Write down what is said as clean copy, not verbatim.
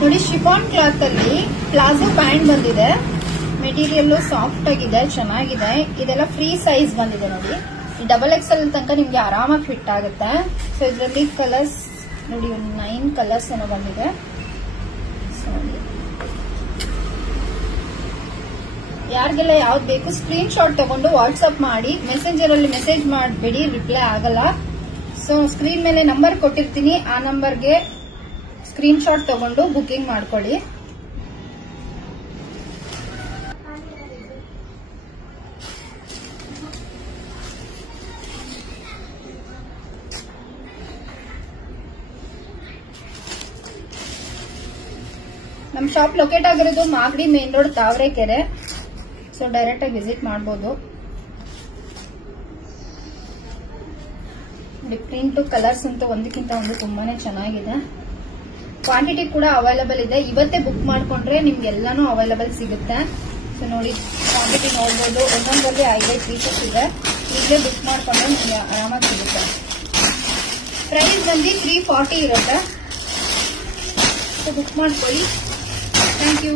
ನೋಡಿ chiffon cloth ಅಲ್ಲಿ palazzo pant ಬಂದಿದೆ. ಮೆಟೀರಿಯಲ್ ಸಾಫ್ಟ್ ಆಗಿದೆ, ಚೆನ್ನಾಗಿದೆ. ಇದೆಲ್ಲ ಫ್ರೀ ಸೈಜ್ ಬಂದಿದೆ ನೋಡಿ. XXL ತನಕ ನಿಮ್ಗೆ ಆರಾಮಾಗಿ ಫಿಟ್ ಆಗುತ್ತೆ. ಸೊ ಇದರಲ್ಲಿ ಕಲರ್ಸ್ ನೋಡಿ, 9 ಕಲರ್ಸ್ ಏನೋ ಬಂದಿದೆ. ಯಾರಿಗೆಲ್ಲ ಯಾವ್ದು ಬೇಕು ಸ್ಕ್ರೀನ್ ಶಾಟ್ ತಗೊಂಡು ವಾಟ್ಸ್ಆಪ್ ಮಾಡಿ. ಮೆಸೆಂಜರ್ ಅಲ್ಲಿ ಮೆಸೇಜ್ ಮಾಡಬೇಡಿ, ರಿಪ್ಲೈ ಆಗಲ್ಲ. ಸೊ ಸ್ಕ್ರೀನ್ ಮೇಲೆ ನಂಬರ್ ಕೊಟ್ಟಿರ್ತೀನಿ, ಆ ನಂಬರ್ಗೆ ಸ್ಕ್ರೀನ್ ಶಾಟ್ ತಗೊಂಡು ಬುಕಿಂಗ್ ಮಾಡ್ಕೊಳ್ಳಿ. ನಮ್ ಶಾಪ್ ಲೊಕೇಟ್ ಆಗಿರೋದು Magadi main road, Tavarekere. So direct ಆಗಿ ವಿಸಿಟ್ ಮಾಡಬಹುದು. ಪ್ರಿಂಟ್ ಕಲರ್ಸ್ ಅಂತೂ ಒಂದಕ್ಕಿಂತ ಒಂದು ತುಂಬಾನೇ ಚೆನ್ನಾಗಿದೆ. ಕ್ವಾಂಟಿಟಿ ಕೂಡ ಅವೈಲಬಲ್ ಇದೆ. ಇವತ್ತೇ ಬುಕ್ ಮಾಡ್ಕೊಂಡ್ರೆ ನಿಮ್ಗೆ ಎಲ್ಲಾನು ಅವೈಲಬಲ್ ಸಿಗುತ್ತೆ. ಸೊ ನೋಡಿ, ಕ್ವಾಂಟಿಟಿ ನೋಡಬಹುದು. ಒಂದೊಂದರಲ್ಲಿ 5 ಪೀಸಸ್ ಇದೆ. ಈಗಲೇ ಬುಕ್ ಮಾಡ್ಕೊಂಡ್ರೆ ನಿಮ್ಗೆ ಆರಾಮಾಗಿ ಸಿಗುತ್ತೆ. ಪ್ರೈಸ್ ಬಂದು 340 ಇರುತ್ತೆ. ಸೊ ಬುಕ್ ಮಾಡ್ಕೊಳ್ಳಿ. Thank you.